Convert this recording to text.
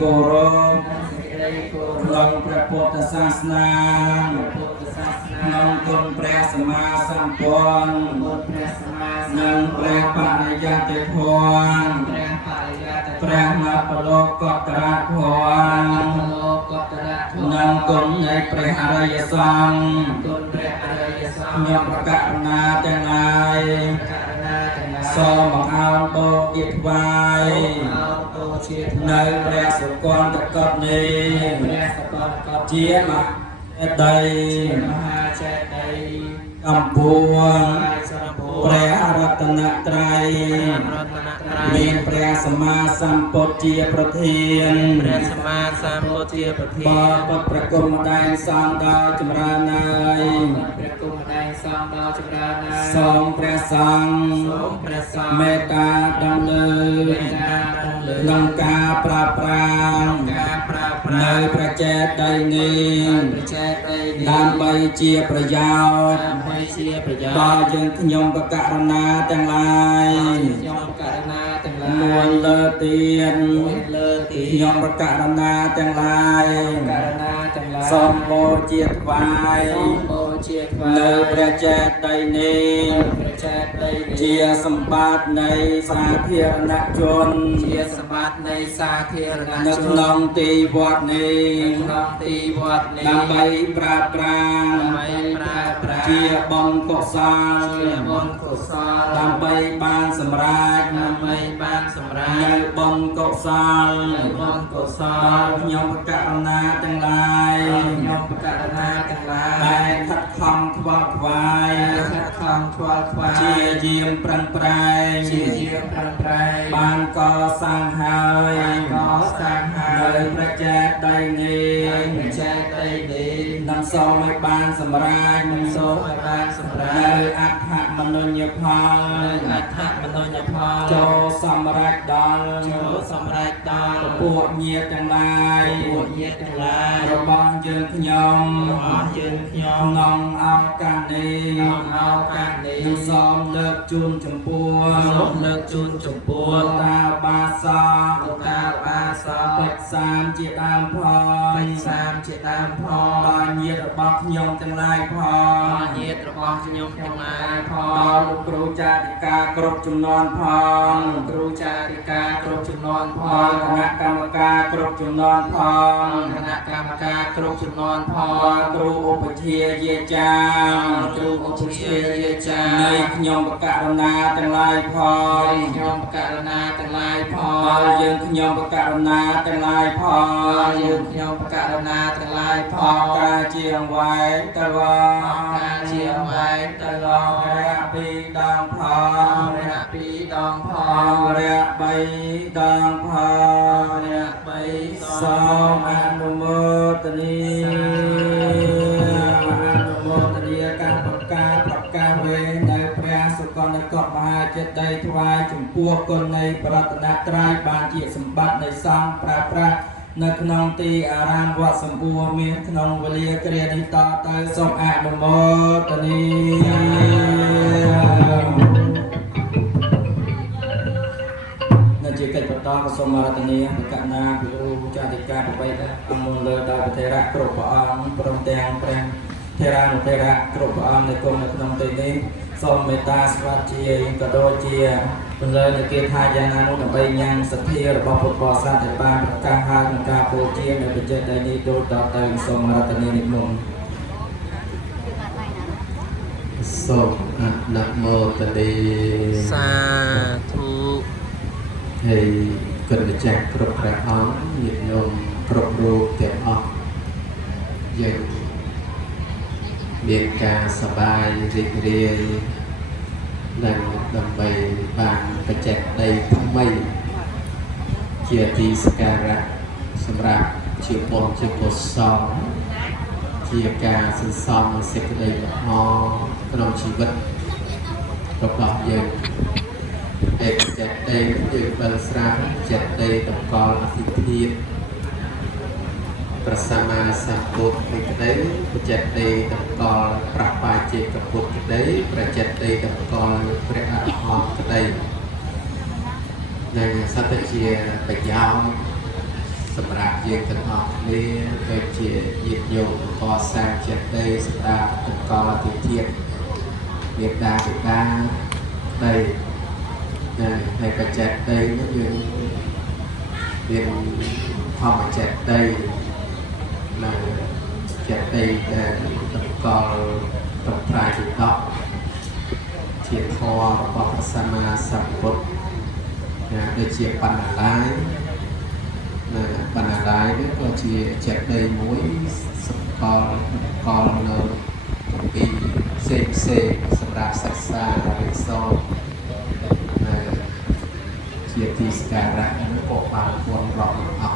គោរពក្នុងព្រះពុទ្ធសាសនាក្នុងគុណព្រះសម្មាសម្ពុទ្ធនិងព្រះបរិយត្តិធម៌ព្រះនបលោកកតរធម៌និងគុណនៃព្រះអរិយសង្ឃខ្ញុំប្រកាសណាទាំងឡាយសូមបង្អោនបូជាថ្វាយនៅព្រះសុគន្ធកតនេះជាមហាចេតិយកម្ពុជាព្រះរតនត្រ័យមានព្រះសម្មាសម្ពុទ្ធជាប្រធានបបិទ្ធប្រគុំម្ដែងសង្ឃដល់ចម្រើនហើយសូមព្រះសង្ឃមេត្តាដំណើរក្នុងការប្រើប្រាស់នៅព្រះចេតិយនេះដើម្បីជាប្រយោជន៍ដល់យើងខ្ញុំបកករណាទាំងឡាយមួយលើទៀតខ្ញុំបកករណាទាំងឡាយសូមបូជាថ្វាយនៅព្រះចេតិយនេះជាសម្បត្តិនៃសាធារណជននៅក្នុងទីវត្តនេះដើម្បីប្រើប្រាស់ជាបុណ្យកុសលដើម្បីបានសម្រេចនៅបុណ្យកុសលខ្ញុំបកករណាទាំងឡាយដែលខិតខំខ្វល់ខ្វាយជាយាមប្រឹងប្រែងបានកសាងហើយនៅព្រះចេតិយនេះនឹងសូមឲ្យបានសម្រេចនៅអដ្ឋមនុញ្ញផលចូលសម្រេចដល់ពួកញាតិទាំងឡាយរបស់យើងខ្ញុំក្នុងឱកាសនេះខ្ញុំសូមលើកជូនចំពោះតាបាសបិសាមជាដើមផងដល់ញាតិរបស់ខ្ញុំទាំងឡាយផងដល់លោកគ្រូចារិកាគ្រប់ចំនួនផងគណៈកម្មការគ្រប់ចំនួនផងគ្រូឧបជាយាចានៃខ្ញុំបកករណាទាំងឡាយផងដល់យើងខ្ញុំបកករណាទាំងឡាយផងការជាអង្វែងទៅរយៈពីរដងផងរយៈបីដងផងសូមអនុមោទនាការប្រកាសវេនៅព្រះសុគន្ធកមហាចេតិយថ្វាយចំពោះគុណនៃប្រតនត្រ័យបានជាសម្បត្តិនៃសង្ឃប្រើប្រាស់នៅក្នុងទីអារាមវត្តសម្បួរមានក្នុងវេលាគ្រានេះតទៅសូមអនុមោទនាជាកិច្ចបន្តសូមរតនាបកណាពីរូបចាតិកាប្របីអង្គមុនលើដោយប្រធេរៈគ្រប់ព្រះអង្គព្រមទាំងព្រះធេរានុធេរៈគ្រប់ព្រះអង្គនៃគុំនៅក្នុងទីនេះសូមមេត្តាស្វាជាក៏ដូចជាបន្លឺនៅគេថាយ៉ាងណានោះដើម្បីញ៉ាំងសទ្ធារបស់ពុទ្ធបរិស័ទដែលបានប្រកាសហើយក្នុងការបូជានៅប្រជេតដីនេះដូចតទៅសូមរតនានិមន្តសូមអនុមោទនាសាធុហើយគុណម្ចាស់គ្រប់ព្រះអង្គញាតិញោមគ្រប់រូបទាំងអស់យើងមានការសប្បាយរីករាយនិងដើម្បីបានបច្ចេកដីថ្មីជាទីសក្ការៈសម្រាប់ជាបុណ្យជាកុសលជាការសន្សំសេចក្តីល្អក្នុងជីវិតរបស់យើងឯកចេតដីយើងបិលស្រាំចិត្តដីតម្កល់អធិធាតុព្រះសម្មាសម្ពុទ្ធនៃក្តីប្រចេតដីតម្កល់ព្រះបាចេកពុទ្ធក្តីប្រចេតដីតម្កល់ព្រះអរហន្តក្តីនិងសត្វជាប្រយោជន៍ សម្រាប់យើងទាំងអស់គ្នាដូចជាញាតិញោមកសាងចិត្តដីសម្រាប់ទាំងកលតិធិមេត្តាបិតាដីហើយបច្ច័យដីនោះយើងមានធម្មចិត្តដីនៅចិត្តដីដែលទាំងកលប្រប្រាយទី10ជាធម៌របស់ព្រះសម្មាសម្ពុទ្ធដូចជាបណ្ណាឡាយបណ្ណាឡាយនេះក៏ជាចិត្តដីមួយសម្គាល់នៅពីផ្សេងសម្រាប់សិក្សារៀនសូត្រជាទីសក្ការៈនោះក៏បានពួនរាប់អស់